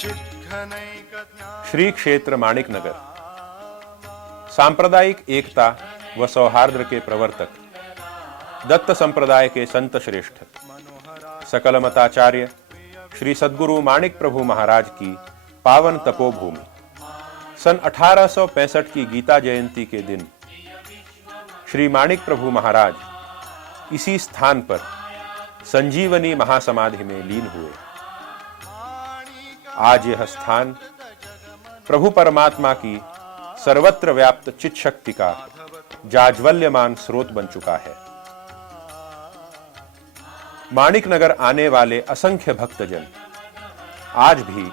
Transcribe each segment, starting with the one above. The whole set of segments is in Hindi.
श्री क्षेत्र माणिक नगर सांप्रदायिक एकता व सौहार्द के प्रवर्तक, दत्त संप्रदाय के संत श्रेष्ठ, सकल मताचार्य श्री सद्गुरु माणिक प्रभु महाराज की पावन तपोभूमि। सन 1865 की गीता जयंती के दिन श्री माणिक प्रभु महाराज इसी स्थान पर संजीवनी महासमाधि में लीन हुए। आज यह स्थान प्रभु परमात्मा की सर्वत्र व्याप्त चित शक्ति का जाज्वल्यमान स्रोत बन चुका है। माणिक नगर आने वाले असंख्य भक्तजन आज भी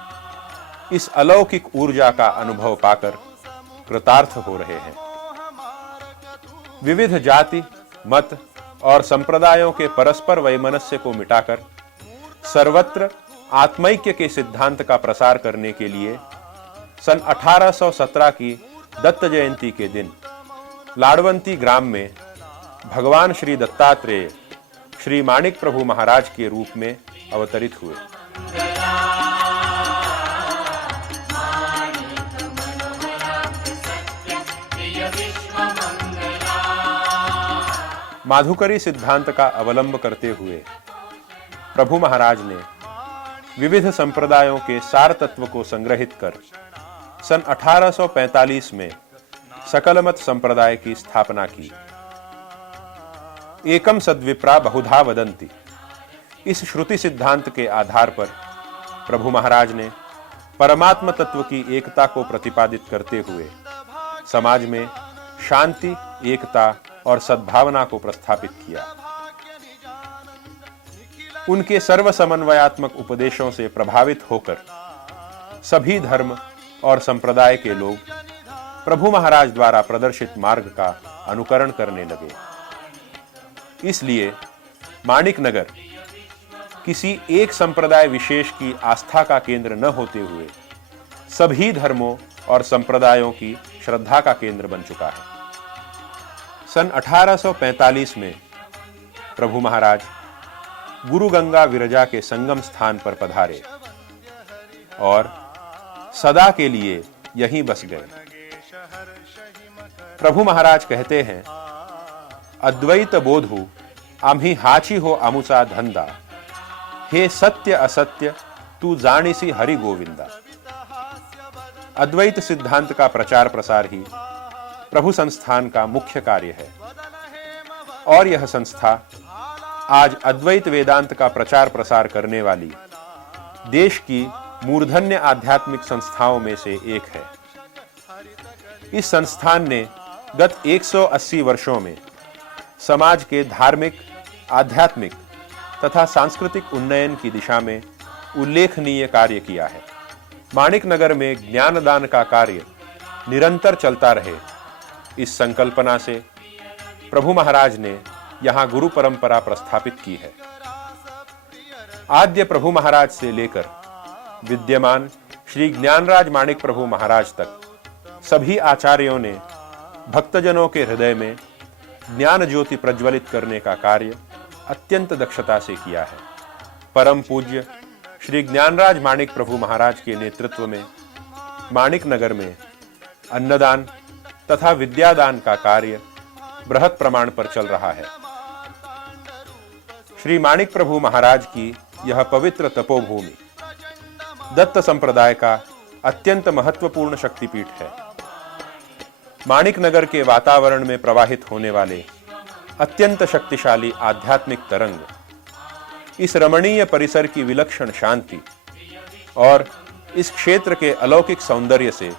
इस अलौकिक ऊर्जा का अनुभव पाकर कृतार्थ हो रहे हैं। विविध जाति, मत और संप्रदायों के परस्पर वैमनस्य को मिटाकर सर्वत्र आत्मैक्य के सिद्धांत का प्रसार करने के लिए सन 1817 की दत्त जयंती के दिन लाड़वंती ग्राम में भगवान श्री दत्तात्रेय श्री माणिक प्रभु महाराज के रूप में अवतरित हुए। माधुकरी सिद्धांत का अवलंब करते हुए प्रभु महाराज ने विविध संप्रदायों के सार तत्व को संग्रहित कर सन 1845 में सकलमत संप्रदाय की स्थापना की। एकम सद्विप्रा बहुधा वदन्ति, इस श्रुति सिद्धांत के आधार पर प्रभु महाराज ने परमात्म तत्व की एकता को प्रतिपादित करते हुए समाज में शांति, एकता और सद्भावना को प्रस्थापित किया। उनके सर्व समन्वयात्मक उपदेशों से प्रभावित होकर सभी धर्म और संप्रदाय के लोग प्रभु महाराज द्वारा प्रदर्शित मार्ग का अनुकरण करने लगे। इसलिए माणिक नगर किसी एक संप्रदाय विशेष की आस्था का केंद्र न होते हुए सभी धर्मों और संप्रदायों की श्रद्धा का केंद्र बन चुका है। सन 1845 में प्रभु महाराज गुरु गंगा विरजा के संगम स्थान पर पधारे और सदा के लिए यहीं बस गए। प्रभु महाराज कहते हैं, अद्वैत बोधु आम्ही हाची हो अमुचा धंदा, हे सत्य असत्य तू जानिसी हरि गोविंदा। अद्वैत सिद्धांत का प्रचार प्रसार ही प्रभु संस्थान का मुख्य कार्य है और यह संस्था आज अद्वैत वेदांत का प्रचार प्रसार करने वाली देश की मूर्धन्य आध्यात्मिक संस्थाओं में से एक है। इस संस्थान ने गत 180 वर्षों में समाज के धार्मिक, आध्यात्मिक तथा सांस्कृतिक उन्नयन की दिशा में उल्लेखनीय कार्य किया है। माणिक नगर में ज्ञानदान का कार्य निरंतर चलता रहे, इस संकल्पना से प्रभु महाराज ने यहाँ गुरु परंपरा प्रस्थापित की है। आद्य प्रभु महाराज से लेकर विद्यमान श्री ज्ञानराज माणिक प्रभु महाराज तक सभी आचार्यों ने भक्तजनों के हृदय में ज्ञान ज्योति प्रज्वलित करने का कार्य अत्यंत दक्षता से किया है। परम पूज्य श्री ज्ञानराज माणिक प्रभु महाराज के नेतृत्व में माणिक नगर में अन्नदान तथा विद्यादान का कार्य बृहत प्रमाण पर चल रहा है। श्री माणिक प्रभु महाराज की यह पवित्र तपोभूमि दत्त संप्रदाय का अत्यंत महत्वपूर्ण शक्तिपीठ है। माणिक नगर के वातावरण में प्रवाहित होने वाले अत्यंत शक्तिशाली आध्यात्मिक तरंग इस रमणीय परिसर की विलक्षण शांति और इस क्षेत्र के अलौकिक सौंदर्य से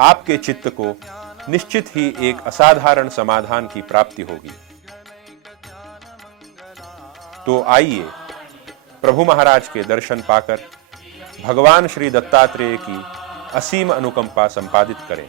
आपके चित्त को निश्चित ही एक असाधारण समाधान की प्राप्ति होगी। तो आइए प्रभु महाराज के दर्शन पाकर भगवान श्री दत्तात्रेय की असीम अनुकंपा संपादित करें।